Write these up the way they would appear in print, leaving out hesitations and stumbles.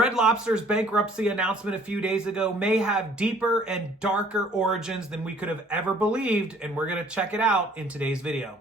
Red Lobster's bankruptcy announcement a few days ago may have deeper and darker origins than we could have ever believed, and we're going to check it out in today's video.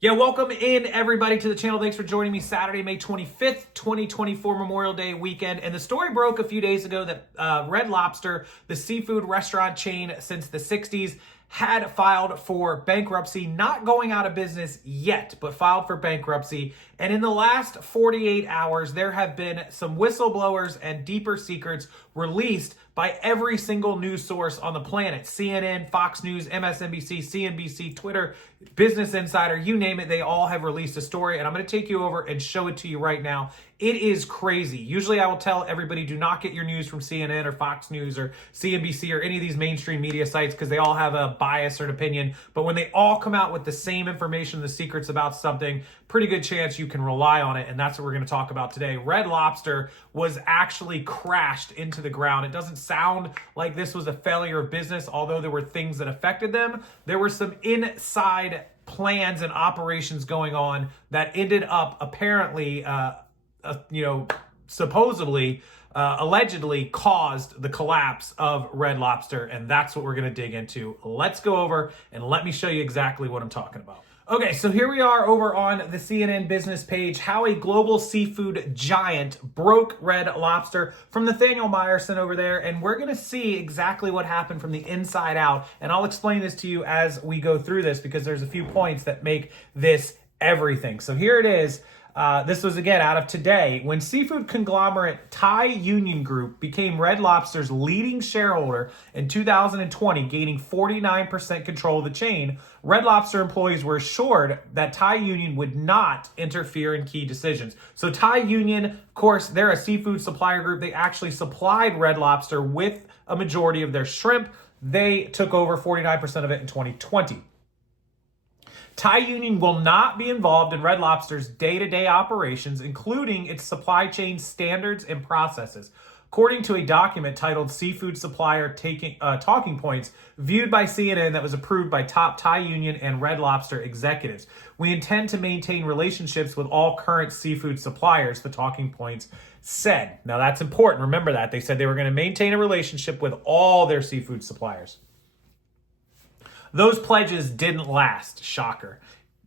Yeah, welcome in everybody to the channel. Thanks for joining me. Saturday, May 25th, 2024, Memorial Day weekend. And the story broke a few days ago that Red Lobster, the seafood restaurant chain since the 60s, had filed for bankruptcy, not going out of business yet, but filed for bankruptcy. And in the last 48 hours, there have been some whistleblowers and deeper secrets released by every single news source on the planet. CNN, Fox News, MSNBC, CNBC, Twitter, Business Insider, you name it, they all have released a story. And I'm going to take you over and show it to you right now. It is crazy. Usually I will tell everybody, do not get your news from CNN or Fox News or CNBC or any of these mainstream media sites because they all have a bias or an opinion. But when they all come out with the same information, the secrets about something, pretty good chance you can rely on it. And that's what we're going to talk about today. Red Lobster was actually crashed into the ground. It doesn't sound like this was a failure of business, although there were things that affected them. There were some inside plans and operations going on that ended up apparently supposedly, allegedly caused the collapse of Red Lobster. And that's what we're going to dig into. Let's go over and let me show you exactly what I'm talking about. Okay, so here we are over on the CNN business page, how a global seafood giant broke Red Lobster, from Nathaniel Meyerson over there. And we're going to see exactly what happened from the inside out. And I'll explain this to you as we go through this because there's a few points that make this everything. So here it is. This was, again, out of today. When seafood conglomerate Thai Union Group became Red Lobster's leading shareholder in 2020, gaining 49% control of the chain, Red Lobster employees were assured that Thai Union would not interfere in key decisions. So Thai Union, of course, they're a seafood supplier group. They actually supplied Red Lobster with a majority of their shrimp. They took over 49% of it in 2020. Thai Union will not be involved in Red Lobster's day-to-day operations, including its supply chain standards and processes. According to a document titled Seafood Supplier Talking Points, viewed by CNN, that was approved by top Thai Union and Red Lobster executives. We intend to maintain relationships with all current seafood suppliers, the talking points said. Now that's important. Remember that. They said they were going to maintain a relationship with all their seafood suppliers. Those pledges didn't last, shocker.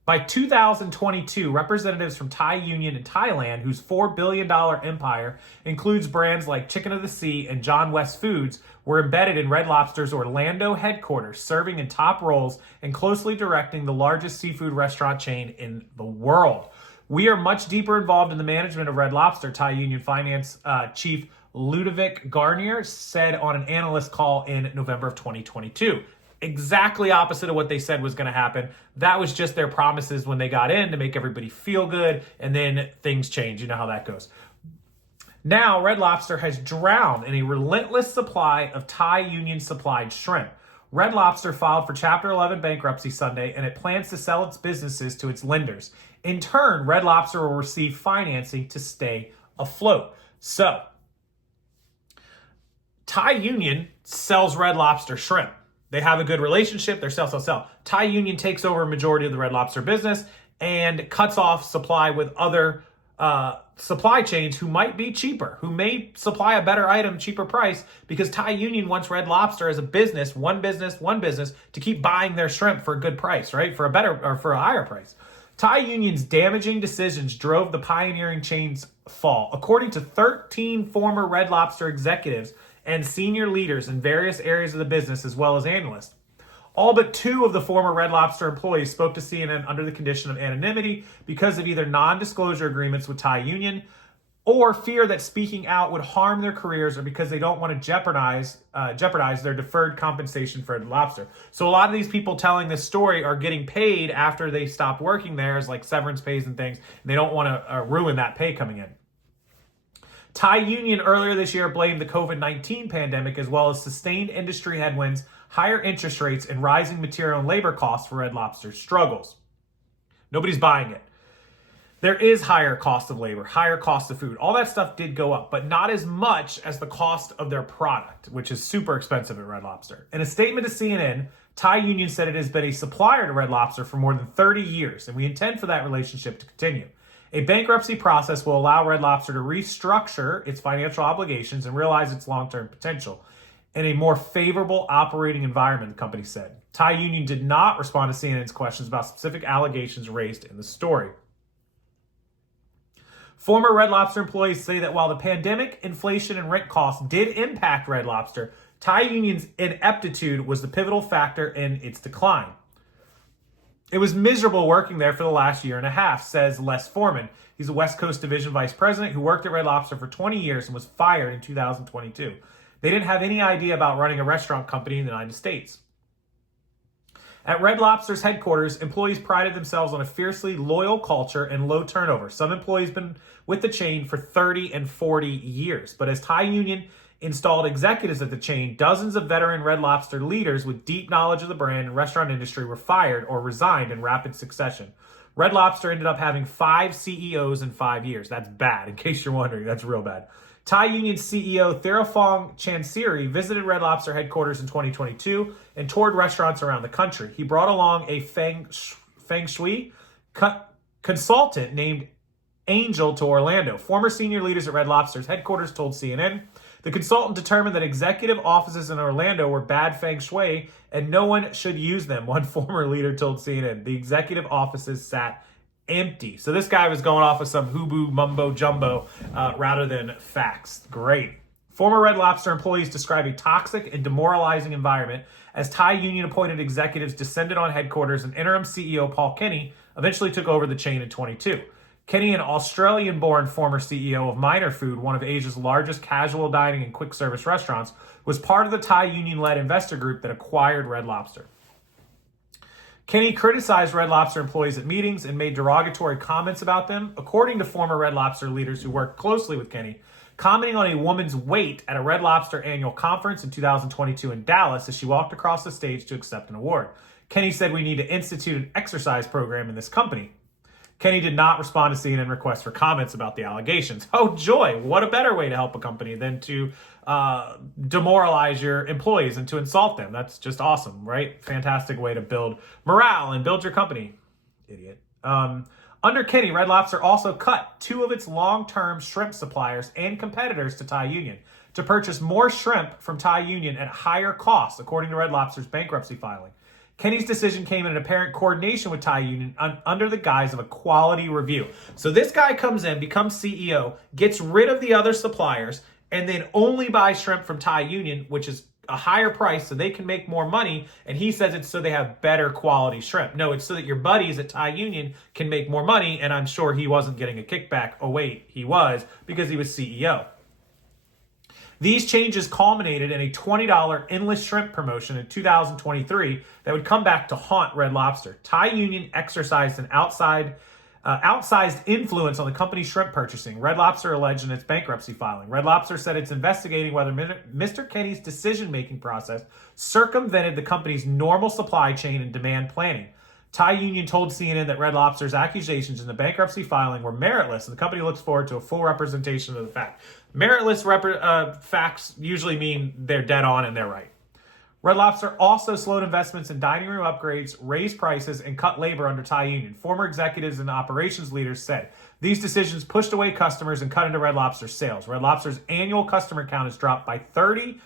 By 2022, representatives from Thai Union in Thailand, whose $4 billion empire includes brands like Chicken of the Sea and John West Foods, were embedded in Red Lobster's Orlando headquarters, serving in top roles and closely directing the largest seafood restaurant chain in the world. We are much deeper involved in the management of Red Lobster, Thai Union Finance Chief Ludovic Garnier said on an analyst call in November of 2022. Exactly opposite of what they said was going to happen. That was just their promises when they got in to make everybody feel good, and then things change. You know how that goes. Now, Red Lobster has drowned in a relentless supply of Thai Union supplied shrimp. Red Lobster filed for Chapter 11 bankruptcy Sunday, and it plans to sell its businesses to its lenders. In turn, Red Lobster will receive financing to stay afloat. So, Thai Union sells Red Lobster shrimp. They have a good relationship. They're sell. Thai Union takes over a majority of the Red Lobster business and cuts off supply with other supply chains who might be cheaper, who may supply a better item, cheaper price, because Thai Union wants Red Lobster as a business, one business, to keep buying their shrimp for a good price, right? For a higher price. Thai Union's damaging decisions drove the pioneering chain's fall. According to 13 former Red Lobster executives and senior leaders in various areas of the business, as well as analysts. All but 2 of the former Red Lobster employees spoke to CNN under the condition of anonymity because of either non-disclosure agreements with Thai Union or fear that speaking out would harm their careers, or because they don't want to jeopardize their deferred compensation for Red Lobster. So a lot of these people telling this story are getting paid after they stop working there as like severance pays and things. And they don't want to ruin that pay coming in. Thai Union earlier this year blamed the COVID-19 pandemic, as well as sustained industry headwinds, higher interest rates, and rising material and labor costs for Red Lobster's struggles. Nobody's buying it. There is higher cost of labor, higher cost of food. All that stuff did go up, but not as much as the cost of their product, which is super expensive at Red Lobster. In a statement to CNN, Thai Union said it has been a supplier to Red Lobster for more than 30 years, and we intend for that relationship to continue. A bankruptcy process will allow Red Lobster to restructure its financial obligations and realize its long-term potential in a more favorable operating environment, the company said. Thai Union did not respond to CNN's questions about specific allegations raised in the story. Former Red Lobster employees say that while the pandemic, inflation, and rent costs did impact Red Lobster, Thai Union's ineptitude was the pivotal factor in its decline. It was miserable working there for the last year and a half, says Les Foreman. He's a West Coast Division Vice President who worked at Red Lobster for 20 years and was fired in 2022. They didn't have any idea about running a restaurant company in the United States. At Red Lobster's headquarters, employees prided themselves on a fiercely loyal culture and low turnover. Some employees have been with the chain for 30 and 40 years. But as Thai Union installed executives at the chain, dozens of veteran Red Lobster leaders with deep knowledge of the brand and restaurant industry were fired or resigned in rapid succession. Red Lobster ended up having 5 CEOs in 5 years. That's bad, in case you're wondering. That's real bad. Thai Union CEO Thiraphong Chansiri visited Red Lobster headquarters in 2022 and toured restaurants around the country. He brought along a feng shui consultant named Angel to Orlando. Former senior leaders at Red Lobster's headquarters told CNN the consultant determined that executive offices in Orlando were bad feng shui and no one should use them, one former leader told CNN. The executive offices sat empty. So this guy was going off of some hooboo mumbo jumbo rather than facts. Great. Former Red Lobster employees describe a toxic and demoralizing environment as Thai Union appointed executives descended on headquarters, and interim CEO Paul Kenny eventually took over the chain in 22. Kenny, an Australian-born former CEO of Minor Food, one of Asia's largest casual dining and quick service restaurants, was part of the Thai Union-led investor group that acquired Red Lobster. Kenny criticized Red Lobster employees at meetings and made derogatory comments about them, according to former Red Lobster leaders who worked closely with Kenny, commenting on a woman's weight at a Red Lobster annual conference in 2022 in Dallas as she walked across the stage to accept an award. Kenny said, "We need to institute an exercise program in this company." Kenny did not respond to CNN requests for comments about the allegations. Oh, joy. What a better way to help a company than to demoralize your employees and to insult them. That's just awesome, right? Fantastic way to build morale and build your company. Idiot. Under Kenny, Red Lobster also cut 2 of its long-term shrimp suppliers and competitors to Thai Union to purchase more shrimp from Thai Union at higher costs, according to Red Lobster's bankruptcy filing. Kenny's decision came in apparent coordination with Thai Union under the guise of a quality review. So this guy comes in, becomes CEO, gets rid of the other suppliers, and then only buys shrimp from Thai Union, which is a higher price so they can make more money. And he says it's so they have better quality shrimp. No, it's so that your buddies at Thai Union can make more money. And I'm sure he wasn't getting a kickback. Oh, wait, he was, because he was CEO. These changes culminated in a $20 endless shrimp promotion in 2023 that would come back to haunt Red Lobster. Thai Union exercised an outsized influence on the company's shrimp purchasing, Red Lobster alleged in its bankruptcy filing. Red Lobster said it's investigating whether Mr. Kenny's decision-making process circumvented the company's normal supply chain and demand planning. Thai Union told CNN that Red Lobster's accusations in the bankruptcy filing were meritless, and the company looks forward to a full representation of the fact. Meritless facts usually mean they're dead on and they're right. Red Lobster also slowed investments in dining room upgrades, raised prices, and cut labor under Thai Union. Former executives and operations leaders said these decisions pushed away customers and cut into Red Lobster's sales. Red Lobster's annual customer count has dropped by 30%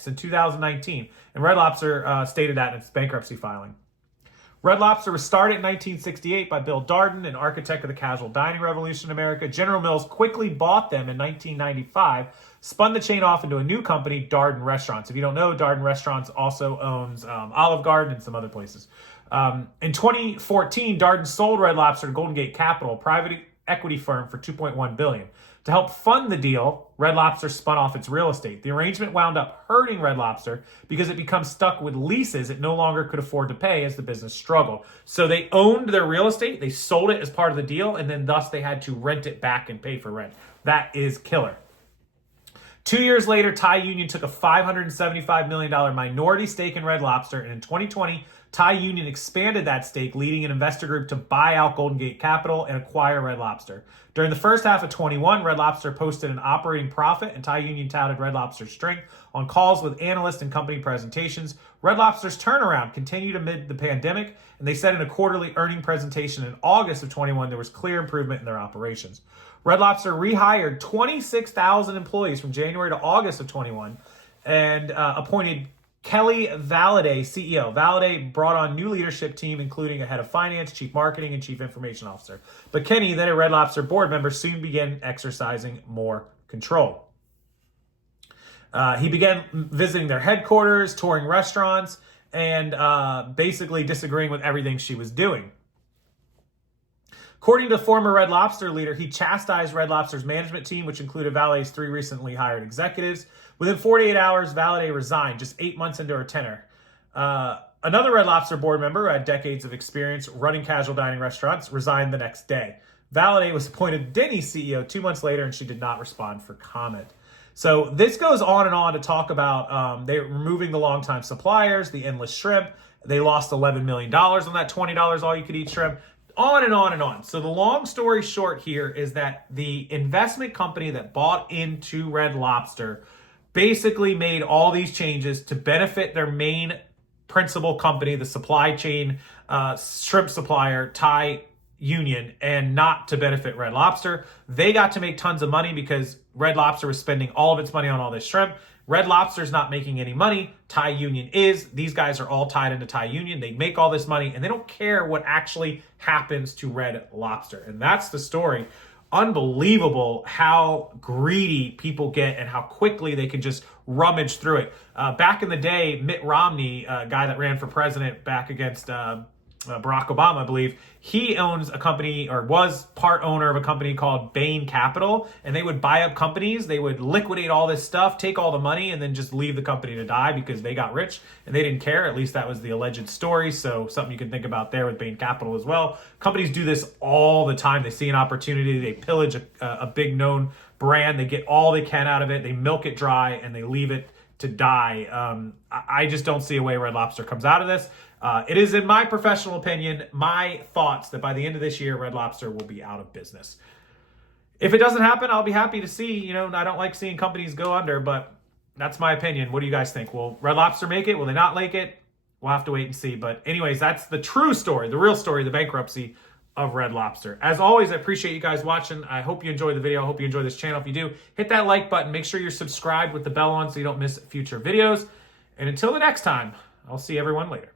since 2019, and Red Lobster stated that in its bankruptcy filing. Red Lobster was started in 1968 by Bill Darden, an architect of the casual dining revolution in America. General Mills quickly bought them in 1995, spun the chain off into a new company, Darden Restaurants. If you don't know, Darden Restaurants also owns Olive Garden and some other places. In 2014, Darden sold Red Lobster to Golden Gate Capital, a private equity firm, for $2.1 billion. To help fund the deal, Red Lobster spun off its real estate. The arrangement wound up hurting Red Lobster because it becomes stuck with leases it no longer could afford to pay as the business struggled. So they owned their real estate, they sold it as part of the deal, and then thus they had to rent it back and pay for rent. That is killer. 2 years later, Thai Union took a $575 million minority stake in Red Lobster, and in 2020, Thai Union expanded that stake, leading an investor group to buy out Golden Gate Capital and acquire Red Lobster. During the first half of 21, Red Lobster posted an operating profit, and Thai Union touted Red Lobster's strength on calls with analysts and company presentations. Red Lobster's turnaround continued amid the pandemic, and they said in a quarterly earning presentation in August of 21 there was clear improvement in their operations. Red Lobster rehired 26,000 employees from January to August of 21 and appointed Kelly Valladay CEO. Valladay brought on new leadership team, including a head of finance, chief marketing, and chief information officer. But Kenny, then a Red Lobster board member, soon began exercising more control. He began visiting their headquarters, touring restaurants, and basically disagreeing with everything she was doing. According to former Red Lobster leader, he chastised Red Lobster's management team, which included Valladay's 3 recently hired executives. Within 48 hours, Valladay resigned, just 8 months into her tenure. Another Red Lobster board member who had decades of experience running casual dining restaurants resigned the next day. Valladay was appointed Denny's CEO 2 months later, and she did not respond for comment. So this goes on and on to talk about they removing the longtime suppliers, the endless shrimp. They lost $11 million on that $20 all-you-could-eat shrimp. On and on and on. So the long story short here is that the investment company that bought into Red Lobster basically made all these changes to benefit their main principal company, the supply chain shrimp supplier, Thai Union, and not to benefit Red Lobster. They got to make tons of money because Red Lobster was spending all of its money on all this shrimp. Red Lobster's not making any money. Thai Union is. These guys are all tied into Thai Union. They make all this money, and they don't care what actually happens to Red Lobster. And that's the story. Unbelievable how greedy people get and how quickly they can just rummage through it. Back in the day, Mitt Romney, a guy that ran for president back against Barack Obama, I believe, he owns a company, or was part owner of a company called Bain Capital, and they would buy up companies, they would liquidate all this stuff, take all the money, and then just leave the company to die because they got rich and they didn't care. At least that was the alleged story. So something you can think about there with Bain Capital as well. Companies do this all the time. They see an opportunity, they pillage a big known brand, they get all they can out of it, they milk it dry, and they leave it to die. I just don't see a way Red Lobster comes out of this. It is, in my professional opinion, my thoughts that by the end of this year, Red Lobster will be out of business. If it doesn't happen, I'll be happy to see. I don't like seeing companies go under, but that's my opinion. What do you guys think? Will Red Lobster make it? Will they not make it? We'll have to wait and see. But anyways, that's the true story, the real story, the bankruptcy of Red Lobster. As always, I appreciate you guys watching. I hope you enjoyed the video. I hope you enjoy this channel. If you do, hit that like button. Make sure you're subscribed with the bell on so you don't miss future videos. And until the next time, I'll see everyone later.